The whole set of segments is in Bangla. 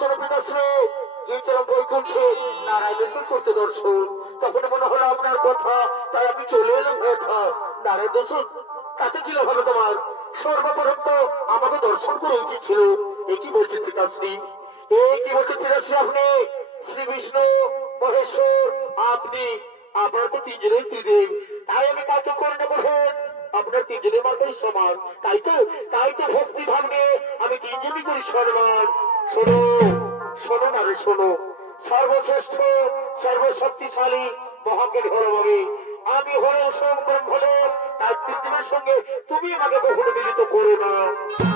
যেন পিতাশ্রী গিয়েছিলাম বৈকুণ্ঠে নারায়ণ করতে দর্শন। তখন মনে হলো আপনার কথা, তাই আমি চলে এলাম কথা নারায়ণ দর্শন। তাতে কি লাভ হবে তোমার? সর্বপ্রথম তো আমাকে দর্শন করা উচিত ছিল। এ কি বলছেন পিতাশ্রী? এ কি বলছেন পিতাশ্রী? আপনি শ্রী বিষ্ণু মহেশ্বর, আপনি আপনার তো তিনজনের ত্রিদেব, তাই আমি কাকে করে নেব? আপনার তিনজনের মাথায় সমান, তাই তো ভক্তি ভাব নিয়ে আমি তিনজনই করি সম্মান। শোনো শোনো না রে শোনো, সর্বশ্রেষ্ঠ সর্বশক্তিশালী মহাজ্ঞান হরভাবে আমি হল ব্রহ্মদেব, তার তিনজনের সঙ্গে তুমি আমাকে কখনো মিলিত করো না।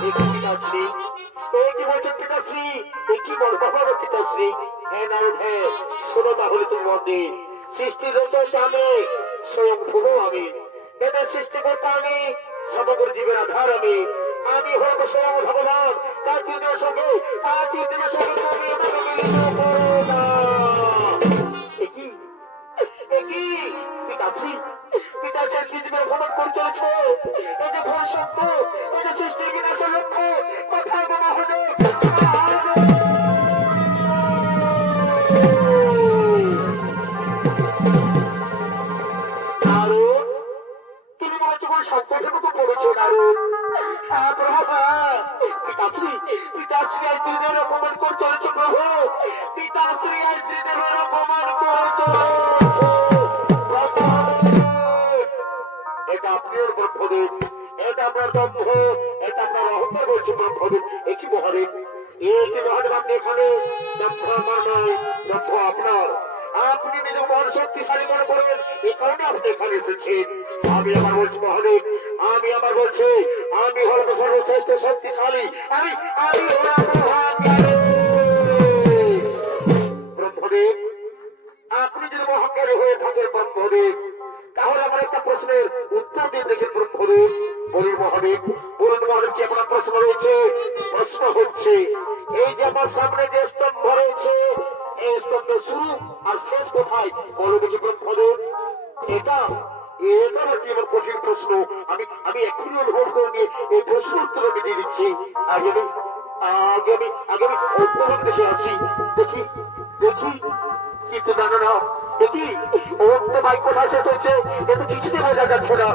একই পিতাশ্রী, এই কি বলছেন পিতাশ্রী? একই বল বাবা পিতাশ্রী। হ্যাঁ না হ্যাঁ, শোনো তাহলে তুমি মন দিয়ে। সৃষ্টি রচয়িতা আমি, স্বয়ং প্রভু আমি, এদের সৃষ্টি করতে আমি, সমগ্র জীবের আধার আমি। আমি হব স্বয়ং ভগবান, তার তিনজনের সঙ্গে তুমি আমাকে মিলিত করো না। একই একই পিতাশ্রী, পিতাশ্রীর পৃথিবীর ভ্রমণ করে চলেছে। এই যে ভয় সত্য, এই যে সৃষ্টির বিনাশের লক্ষ্য, কথায় বলা হবে তুমি বলেছো কোনো সম্পদের মতো করেছো নারদ। পিতাশ্রী, পিতাশ্রী আজ দিনের অপমান করে চলেছে প্রভু, পিতাশ্রী আজ দিনের অপমান করে চলেছে। এটা আপনার ব্রহ্মদেব, এটা আপনার দম্ভ, এটা আপনার অহংকার বলছে ব্রহ্মদেব। একই মহাদেব, একই মহাদেব, আপনি এখানে দম্ভ আমার নয়, দম্ভ আপনার। আপনি নিজের মন শক্তিশালী মনে করেন, এই কারণে আপনি এখানে এসেছেন। আমি আবার বলছি মহাদেব, আমি আবার বলছি আমি হল সর্বশ্রেষ্ঠ শক্তিশালী, আমি আমি ব্রহ্মদেব। আপনি যদি মহাজ্ঞানী হয়ে থাকেন ব্রহ্মদেব, তাহলে আমার একটা প্রশ্নের উত্তর দিয়ে দেখেন ব্রহ্মদেব। বলুন মহাদেব, বলুন মহাদেব, কি আপনার প্রশ্ন রয়েছে? প্রশ্ন হচ্ছে, এই যে আমার সামনে যে স্তম্ভ রয়েছে, এই স্তম্ভের শুরু আর শেষ কোথায় বলো দেখি ব্রহ্মদেব? এটা এটা নাকি আমার কঠিন প্রশ্ন? আমি এক্ষুনি অনুভব করে নিয়ে এই প্রশ্ন উত্তর আমি দিয়ে দিচ্ছি। আগে আমি উত্তর দেখে আসি, দেখি দেখি। কিন্তু না না না, দেখি ওর তো ভাই কোথায় শেষ হয়েছে এ তো কিছুতে বোঝা যাচ্ছে না।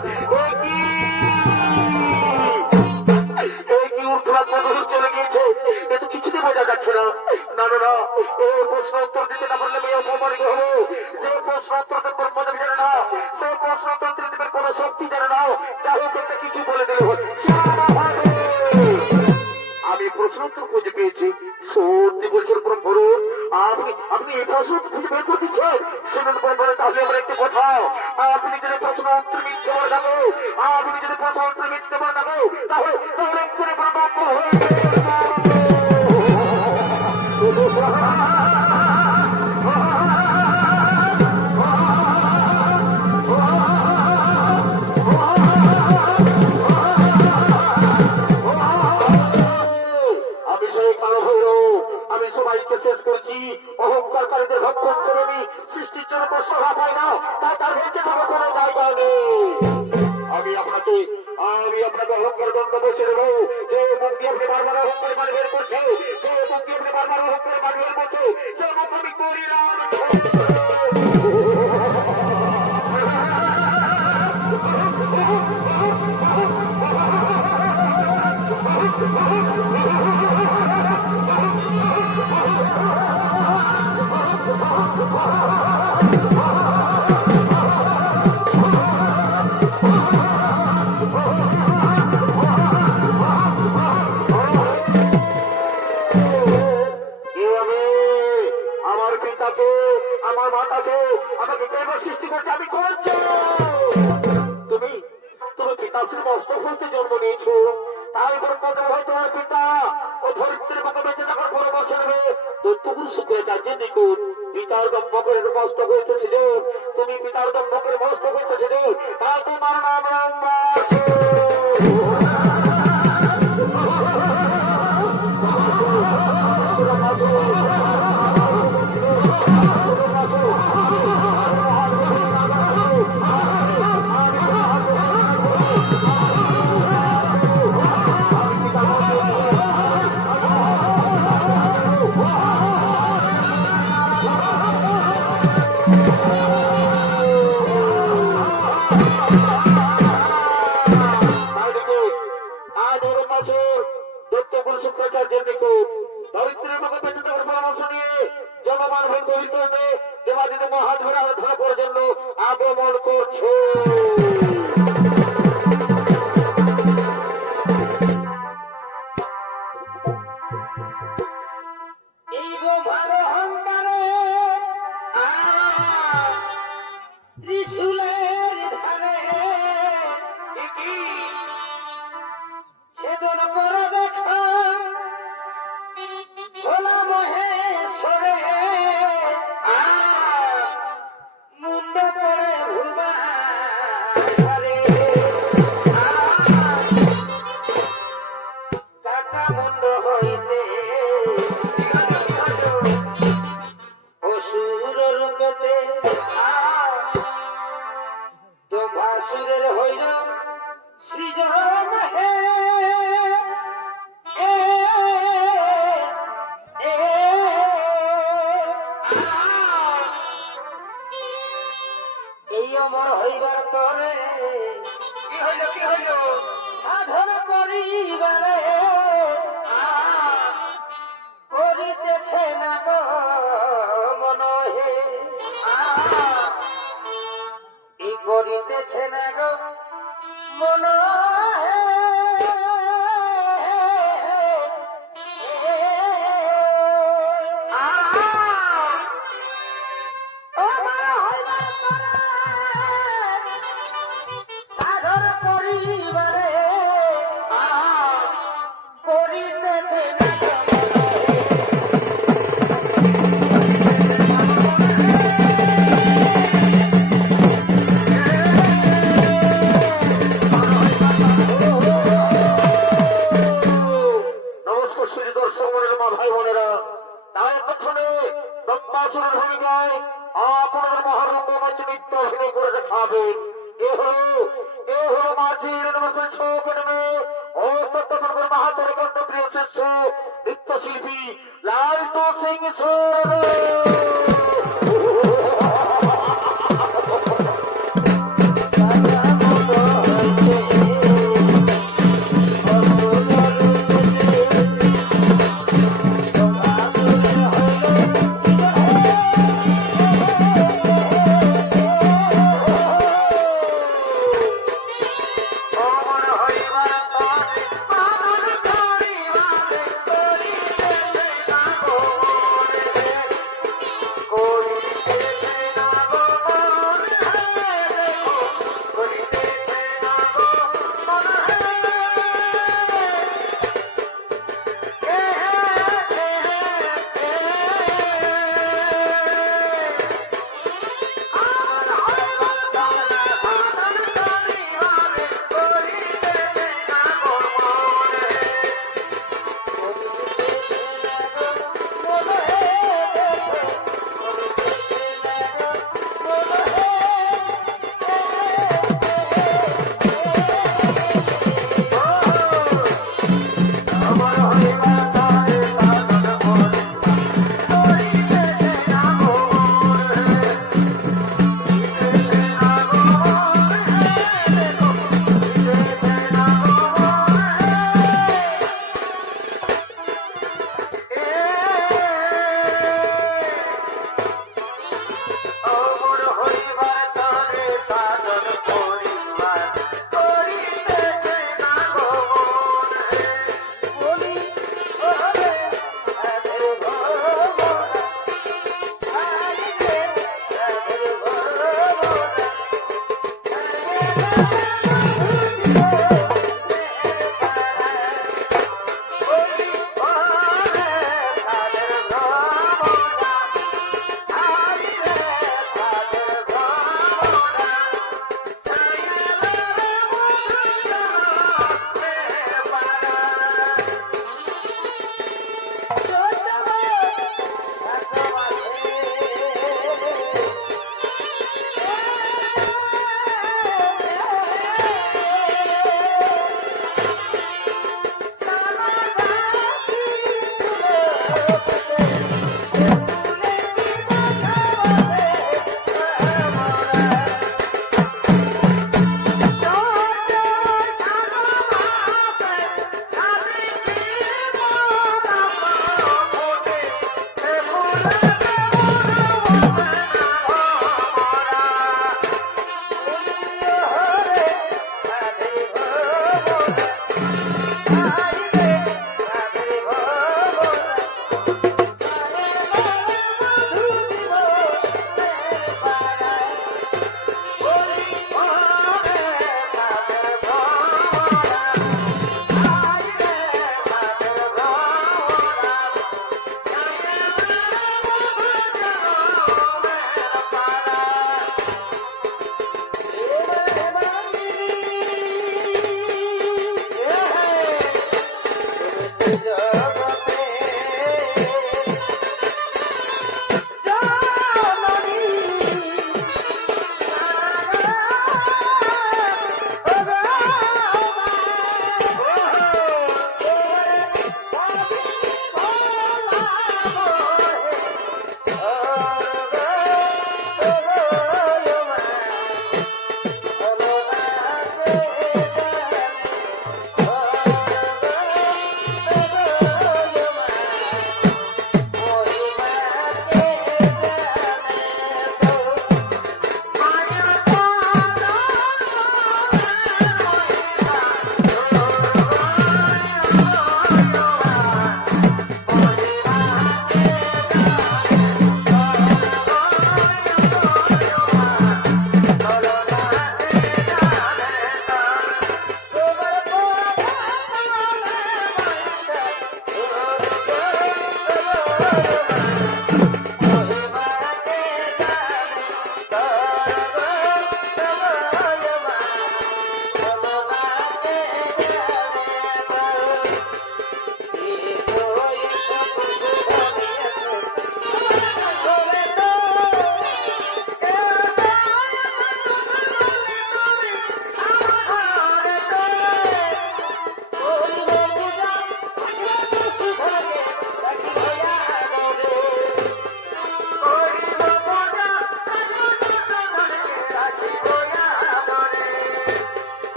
চলে গিয়েছে, এ তো কিছুতে বোঝা যাচ্ছে না। না না না, এই প্রশ্ন উত্তর দিতে না পারলে আমি অপমানিত হবো। যে প্রশ্ন উত্তর ব্রহ্মদেব জানে না, সেই প্রশ্ন উত্তর দেবের কোন শক্তি জানে না, যাই হোক একটা কিছু বলে দিলে আমি প্রশ্ন উত্তর খুঁজে পেয়েছি। সত্যি বলছেন ব্রহ্মদেব, আপনি এই প্রশ্ন খুঁজে বের করে দিচ্ছেন। শুনুন ব্রহ্মদেব, তাহলে আমার একটি কথা, আপনি যদি প্রশ্ন উত্তর মিথ্যে বলে থাকো, আপনি যদি প্রশ্ন উত্তর মিথ্যে বলে থাকো, তাহলে করে ব্রহ্ম হয়ে সবাইকে শেষ করছি। অহংকারীদের ভক্ষণ করে নি, সৃষ্টির জন্য তো সভা পায় না, তাই তার বেঁচে থাকা কোনো জায়গা নেই। আমি আপনাকে অহংকার দণ্ড বসে দেবো। যে মুখ দিয়ে আপনি বারবার অহংকার বাড়ি বের করছে, যে মুখ দিয়ে আপনি বারবার অহংকার বাড়ি বের করছে, সে মুখ আমি করি না। আমার মাতাকে আমাকে কেন সৃষ্টি করছে? আমি করছি। তুমি পিতাশ্রী মস্তক হইতে জন্ম নিয়েছো, তাই ব্রহ্মদেব হয় তোমার পিতা। ও ধরিত্রীর মুখে বেঁচে থাকার পরে বসে নেবে দৈত্যগুরু শুক্রাচার্যের নিকট। পিতার দম্ভকের মস্তক হইতে সেদিন, তুমি পিতার দম্ভকের মস্তক হইতে সেদিন, তাই তোমার নাম রম্ভা। মানবের বৈঠকে দেবাদিদেব মহাদেবের আরাধনা করার জন্য আগমন করছে। এই গোভার অহংকারে ত্রিশূলের ধারে ছেদন করে দেখা ভোলা মহেশ্বরে মুন্ড পড়ে ভুবা কাকা মুন্ড হইতে অসুর রূপেতে তো ভাসুরের হইল সৃজন হে এই অমর হইবার তরে কি হইল সাধন করিবারে করিতেছে না গো মন হে এই করিতেছে না গো মন হে সাধন করিবারে করিতেছে না ভাই বোনেরা, তাই এতক্ষণে ব্রহ্মাসুরের ভূমিকায় আপনাদের মহারঙ্গ মঞ্চে নৃত্য অভিনয় করে দেখাবে। এ হলো মাঝির ছোট মেয়ে অস্তত্ব মাহাতর প্রিয় শিষ্য নৃত্যশিল্পী লালটু সিং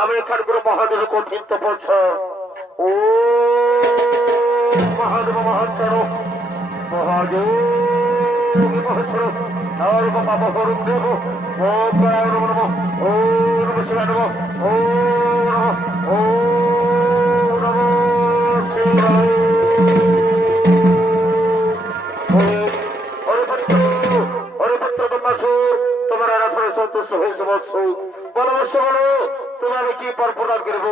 আমি এখান করে মহাদেব কঠিন তপস্য ও মহাদেব মহান্তর মহাদেব মহাসর সর্বপাপহরং দেব ওম গণায় নমঃ ওম নমঃ শিবায় নমঃ ওম নমঃ ওম নমঃ শিবায়। তোমার আরাধনায় সন্তুষ্ট হয়েছে বৎস বলবৎস বলো তোমাকে কি পর প্রদান করব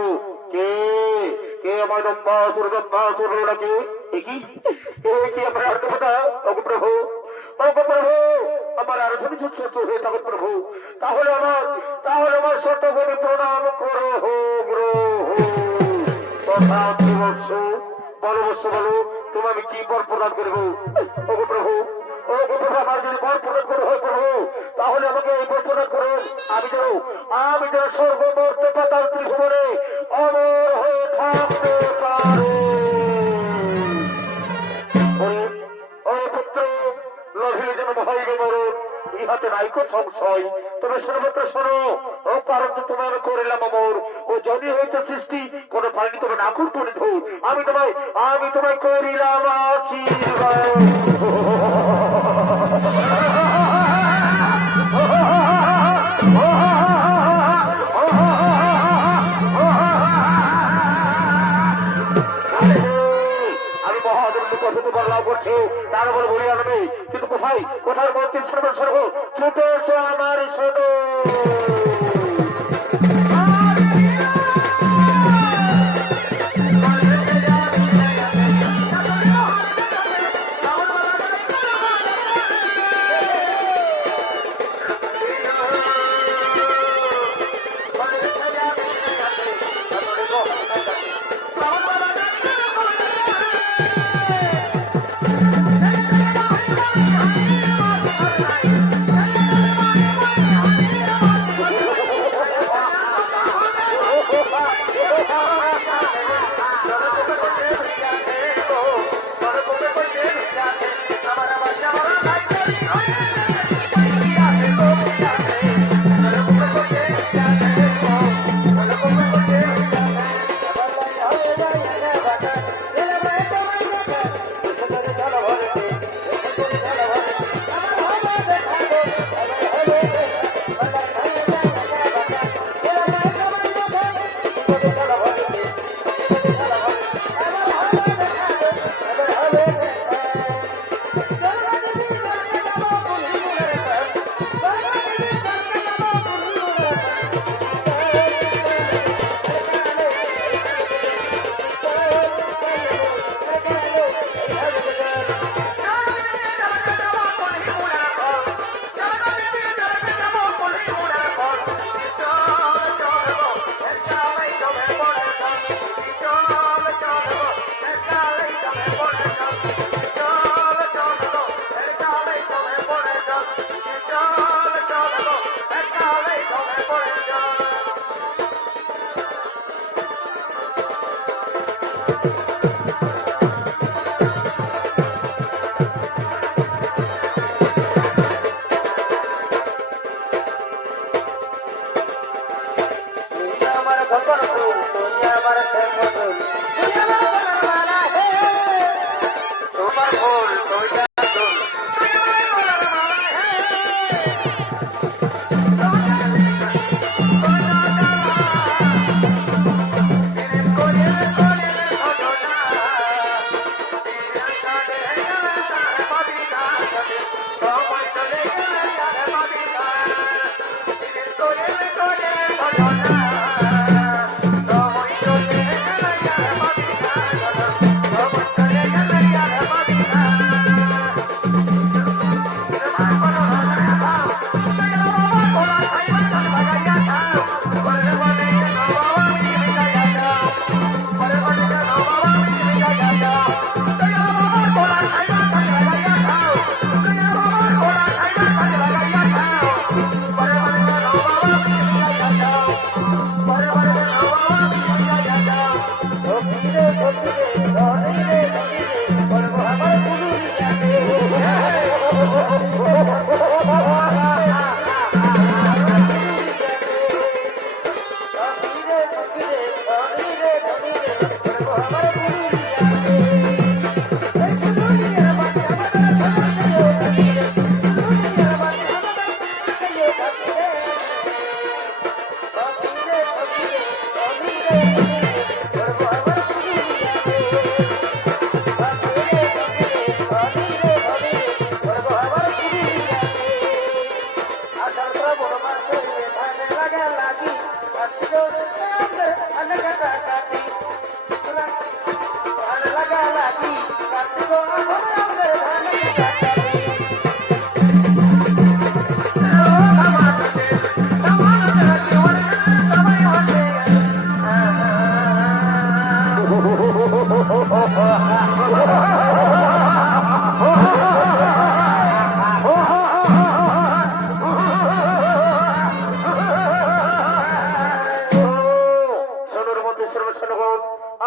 কে কে আমার দম্বাসুর দম্বাসুর নাকি কি আমার আরাধনা ওগো প্রভু আমার আরাধনা সত্য হয়ে থাকুন প্রভু তাহলে আমার শতগুণে প্রণাম করো হো গ্রহ তথা বৎস বলবৎস বলো তোমাকে কি পর প্রদান করব ওগো প্রভু আমার যদি বর প্রদান করে হয় প্রভু তাহলে আমাকে এই বর প্রদান করুন আমি যেন সর্বমর্ততা তার ত্রিভুবনে অমর হয়ে থাকতে পারো। পুত্র লভিলে যেন ভয় মরণ ইহাতে নাইকো সংশয় তবে সর্বত্র শোনো ও কারণ তো তোমার করিলাম অমর ও যদি হইতে সৃষ্টি কোন প্রাণী তবে না করতো আমি তোমায় করিলাম আশীর্বাদ। কিন্তু কোথায় কোথার মন্ত্রী সর্বসর্ব ছুটে এসো আমার সদর।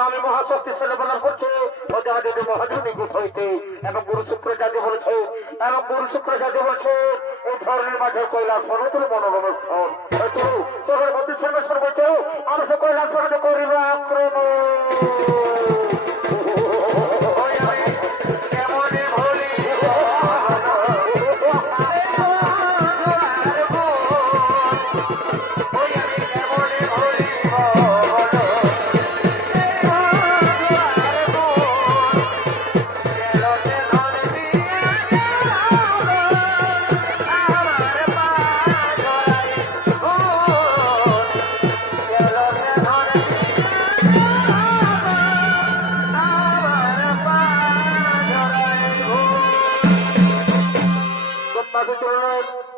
আমি মহাশক্তিশালী বলা করছি ওদের মহাজনী গুট হইতে এবং গুরু শুক্র জাতি বলেছে এবং গুরু শুক্র জাতি বলছে এই ধরনের মাঝে কৈলাস পর্বতের মনোরম স্থান তোর মধ্যে সর্বেশ্বর বলছে আমি সে কৈলাস পর্বতে করিব আক্রমণ।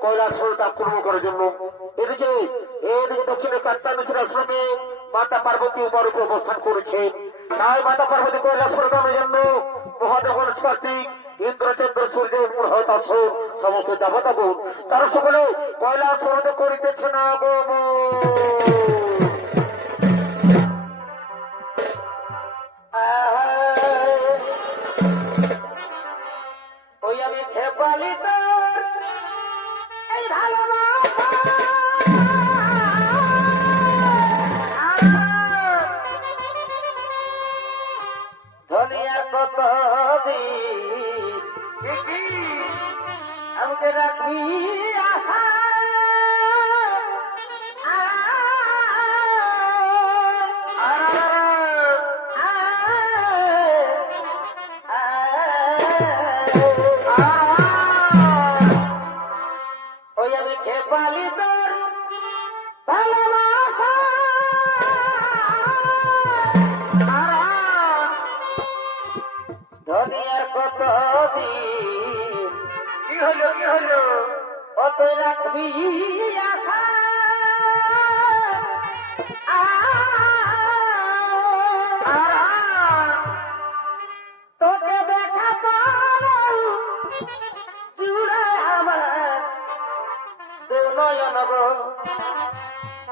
কৈলাসপুর আক্রমণ করার জন্য। এদিকে এদিকে দক্ষিণে কাত্তামিশ্র আশ্রমে মাতা পার্বতী উমার উপর অবস্থান করেছেন। তাই মাতা পার্বতী কৈলাসপুর গ্রামের জন্য মহাদেব গণেশ কার্তিক ইন্দ্রচন্দ্র সূর্য হতাশ সমস্ত দেবতাগুণ তারা সকলে কৈলাসপুর করিতেছে না ওই আমি খেপালি তোর এই ভালোবাসা ধনিয়া কত দিন আমাকে রাখবি আশা ওই আমি খেপালি তোর ভালোবাসা ধনিয়ার কত দিন কি হলো অত রাখবি আশা তোকে দেখা পাল জুড়ে আমার দুনয়ন গো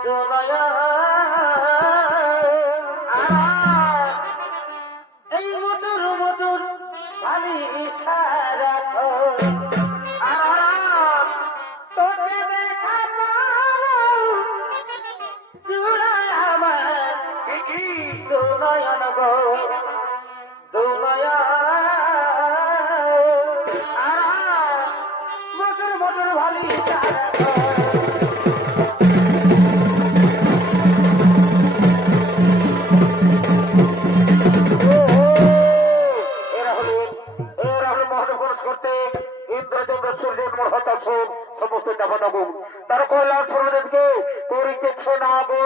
দুনয়ন এই মধুর মধুর ভালি ইশারা তোকে দেখা পাল জুড়ে আমার দুনয়ন গো দুনয়ন মধুর মধুর ভালি ইশারা সমস্ত দেবতাগুণ তার কৈলাসপুর দেবকে করিতেছে না গো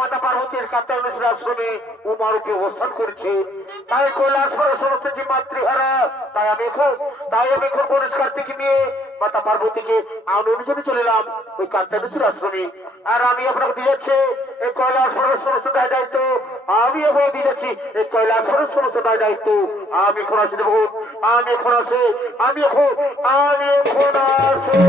মাতা পার্বতীর কাতার মিশ্র আশ্রমে উমারূপে অবস্থান করছে। তাই কৈলাস পরে সমস্ত যে মাতৃহারা, তাই আমি এখন পরিষ্কার থেকে নিয়ে মাতা পার্বতীকে আনন্দ জন্য চলে এলাম ওই কাতার মিশ্র আশ্রমে। আর আমি আপনাকে দিয়ে যাচ্ছি এই কৈলাস পরের সমস্ত দায় দায়িত্ব, আমি আপনাকে দিয়ে যাচ্ছি এই কৈলাস পরের সমস্ত দায় দায়িত্ব আমি এখন আছি দেব, আমি এখন আছি, আমি এখন আছি।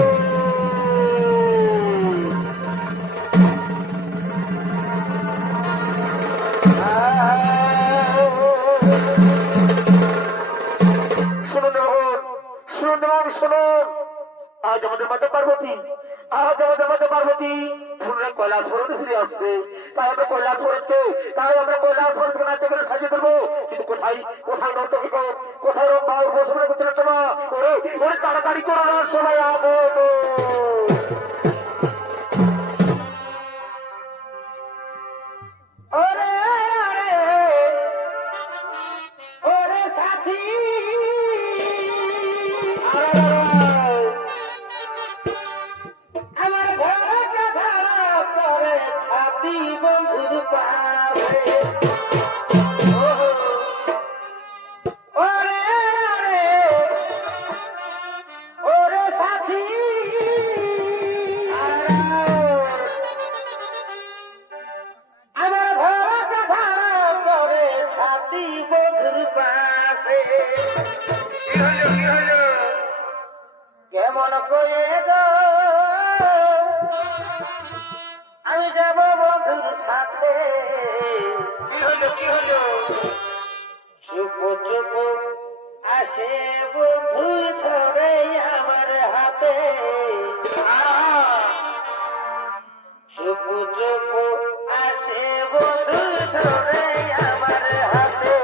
শুনুন, আজ আমাদের মাতা পার্বতী পুনরায় কৈলাস পর্বতে ফিরে আসছে। তাই আমরা কৈলাস পর্বতকে নাচে করে সাজিয়ে দেবো। কিন্তু কোথায় নর্তকী, কোথায় রম্বা বসবাস করছে না তোমা? ওরে তাড়াতাড়ি করো না, সবাই আগত। কেমন করে গো আমি যাব বন্ধুর সাথে? কি হলো? চুপ চুপ আসে বন্ধু ধরে আমার হাতে, চুপ চুপ আসে বন্ধু ধরে আমার হাতে।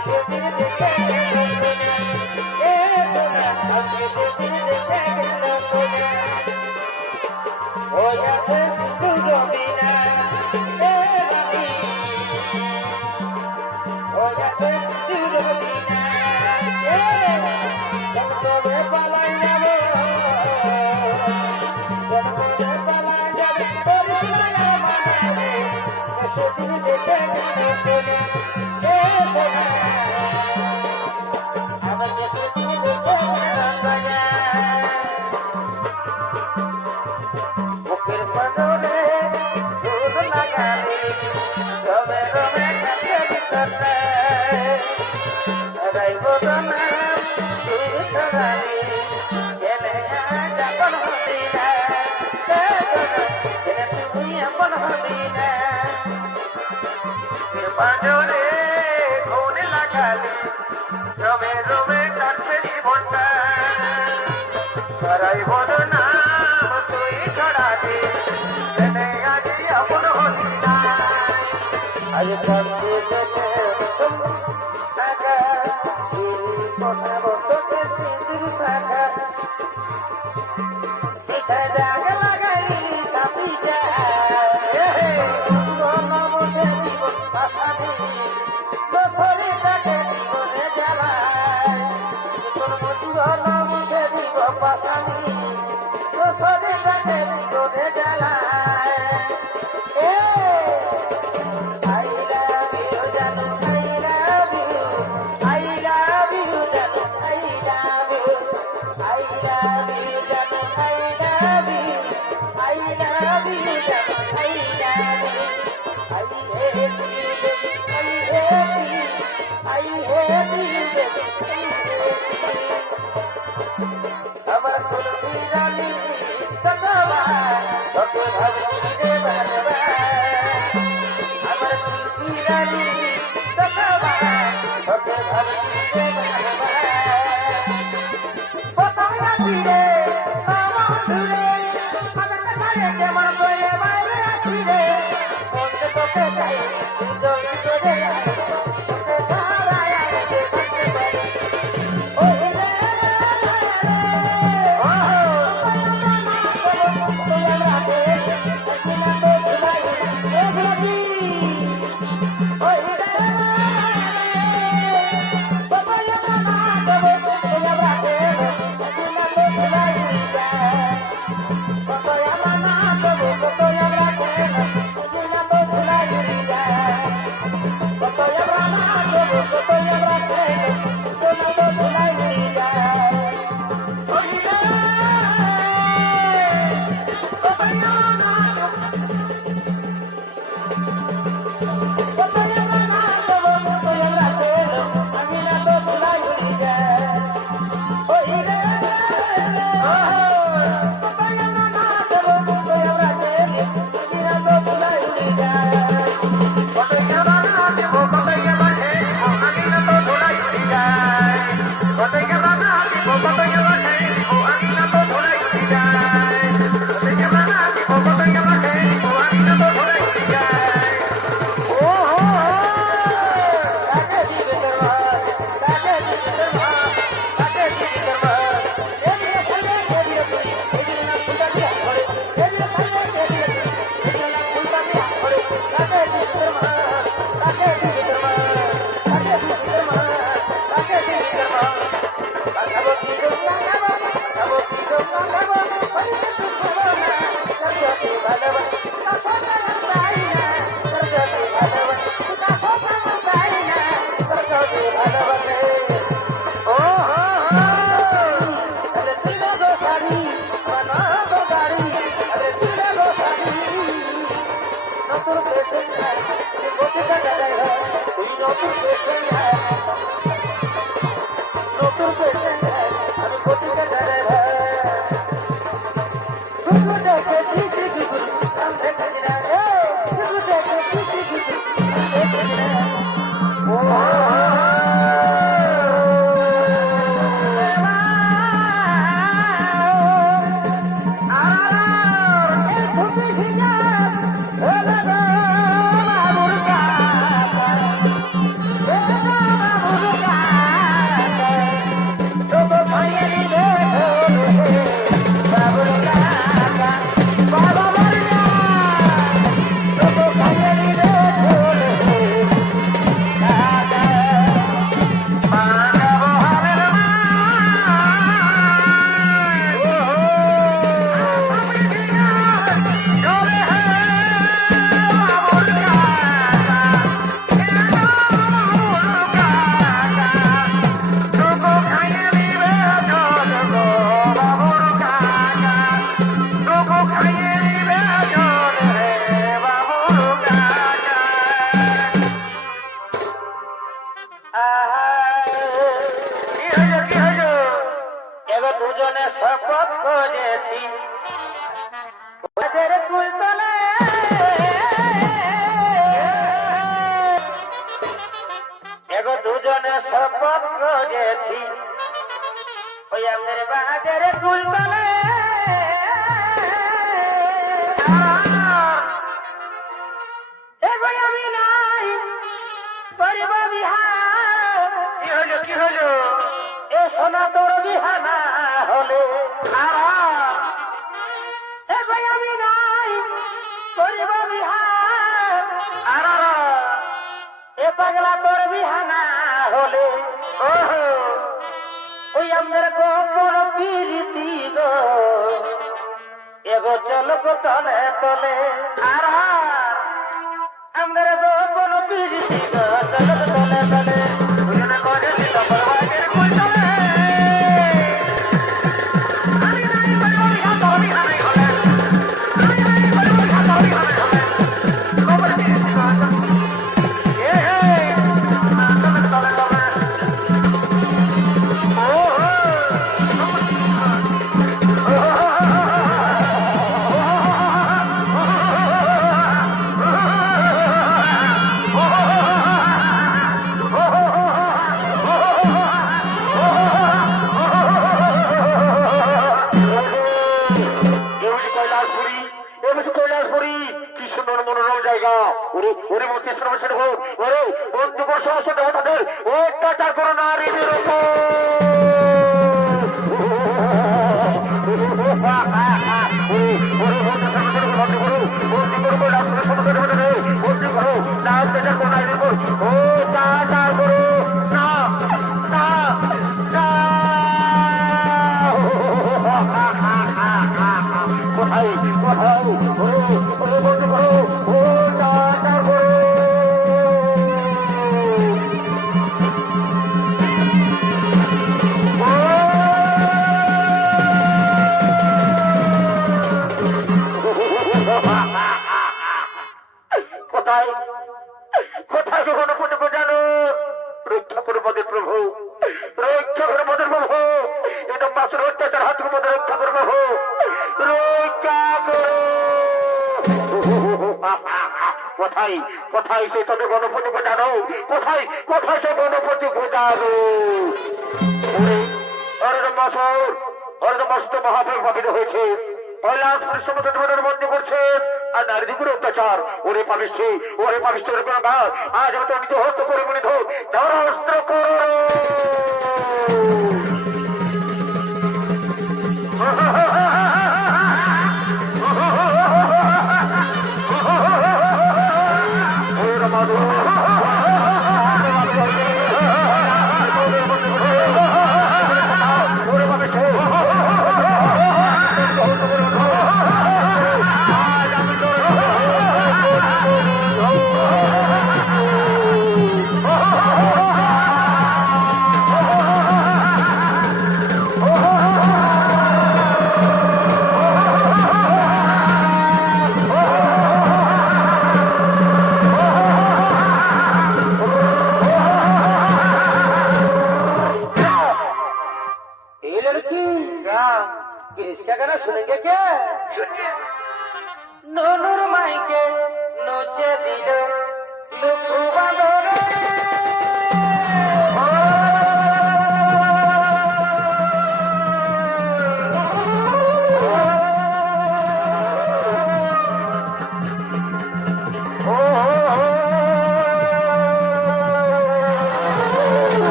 সেদিন দেখে এ সোনা আজকে সেদিন দেখে গেল সোনা ওই আছে সিন্ধু জমিনা এ রানী ওই আছে সিন্ধু জমিনা এ জমজমে পালাই যাবো জমজমে পালাই যাবে করিস মায়া মানাবে সেদিন দেখে গেল সোনা এ সোনা আমাকে সেদিন দেখে গেল সোনা বুকের পাজরে দূর লাগালে রবে রবে কাছে ভিতরে সদাই বদনা দূর ছড়ালে গেলে যখন হবি না গেলে তুই আপন হবি না বুকের পাজরে দূর লাগালে রবে রবে কাছে জীবনটা সদাই বদনা আজ কাছে দেখে টাকা কথা বলতে সিঁদুর থাকা পিছা জাগ লাগাই ছাপি যায় বসে দিব পাশানি শরীরটাকে জীবনে জ্বালায় তোর জীবন বসে দিব পাশানি শরীরটাকে জীবনে জ্বালায় আমার ফুলবি রানী সতবা তোকে ভাবছি রে বাবা আমার ফুলবি রানী সতবা তোকে ভাবছি রে বাবা কোথায় আছি রে বন্ধুরে আমার কাছে যেমন করে বাইরে আছি রে বন্ধু তোকে চাই তুমি করে কি হইল কি হইল? এবার দুজনে শপথ করেছি ওদের কুলতলে এগো দুজনে শপথ করেছি ওই আমাদের বাজার কুলতলে এগো আমি নাই করিব বিহার। কি হলো কি হলো? এ সোনা তোর বিহানা হলে এগো আমি নাই করিব বিহার। এ পাগলা তোর বিহানা হলে ওই আমাদের গোপন প্রীতি গো এগো চলো গো তলে তলে আর আমাদের গোপন প্রীতি গো চলো গো তলে তলে দুজনে করে দিল বড়বাগের কুলতলে। আমি নাই বড় বিহান হলি হানাই হলে আমি নাই বড় বিহান হলি হানাই হলে গোপন প্রীতি গো এ হে তলে তলে তলে কি সুন্দর মনোরম জায়গা। ওরে ওরে মূর্তি শ্রমশের হোক ওরে বন্ধুকর সমস্ত দেবতাদের অত্যাচার করো নারীদের কোথায় কোথায় বন্ধু করো ও চাচার করো। কোথায় কোথায় কখনো পর্যন্ত জানো রক্ষা করে পদের প্রভু রক্ষা করে পদের প্রভু এটা মাছের অত্যাচার হাত মধ্যে রক্ষা করে প্রভু রক্ষা করো। কোথায় কোথায় সে তাদের গণপতি জানো কোথায় কোথায় সে গণপতি জানো মহাভাগ পাপিত হয়েছে বন্দী করছে আর নারী দিগুলো অত্যাচার ওরে পাবিষ্ঠি আজ আমি তো নিজ হস্ত করে মনিধ অস্ত্র করো। इसका गाना सुनेंगे क्या? नूर माई के नोचे दिलो लुकु बांधोरे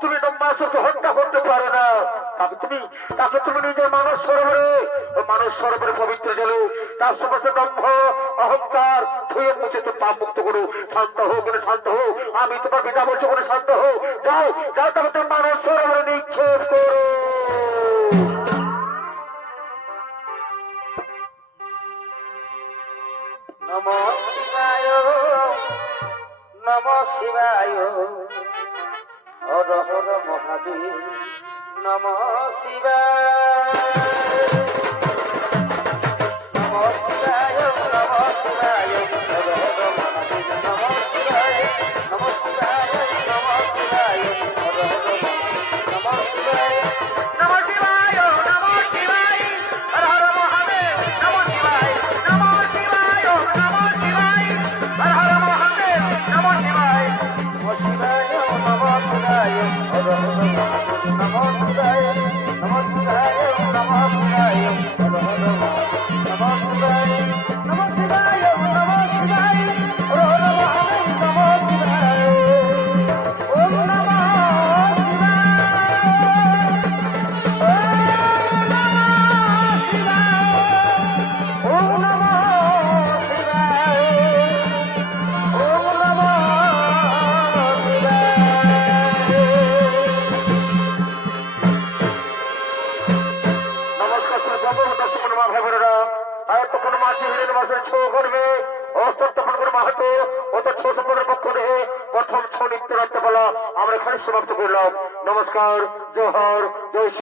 তুমি ব্রহ্মাসুরকে হত্যা করতে পারো না, তাকে তুমি নিজের মানস সরোবরে পবিত্র জলে তার সমস্ত দম্ভ অহংকার ধুয়ে মুছে তো পাপ মুক্ত করো। শান্ত হো বলে শান্ত হো, আমি তোমার পিতা বলছি বলে শান্ত হো। যাও যাও, তবে তোমার মানস সরোবরে নিক্ষেপ করো। নমঃ শিবায় নমঃ শিবায় হর হর মহাদেব নমঃ শিবায় নমঃ শিবায় নমঃ শিবায় হর হর মহাদেব নমঃ শিবায় নমঃ শিবায় নমঃ শিবায় হর হর নমঃ শিবায় নমঃ শিবায় নমঃ শিবায় হর হর মহাদেব নমঃ শিবায় নমঃ শিবায় নমঃ শিবায় হর হর মহাদেব নমঃ শিবায় নমঃ শিবায় নমঃ শিবায় হর হর মহাদেব নমঃ শিবায় নমঃ শিবায় নমঃ শিবায় হর হর মহাদেব নমঃ শিবায় নমঃ শিবায় নমঃ শিবায় হর হর মহাদেব নমঃ শিবায় ওম নমঃ শিবায় ওম নমঃ শিবায় ওম নমঃ নমস্কার শ্রী দর্শক মা ভাই বোনেরা, এতক্ষণ মাঝি হিরের মাসের ছো করবে অস্তক্ষণ করে মাহাতো ও তার ছো সম্পর্কের পক্ষ থেকে প্রথম ছো নৃত্য রাখতে বলা আমরা এখানে সমাপ্ত করলাম। নমস্কার, জোহর, জয়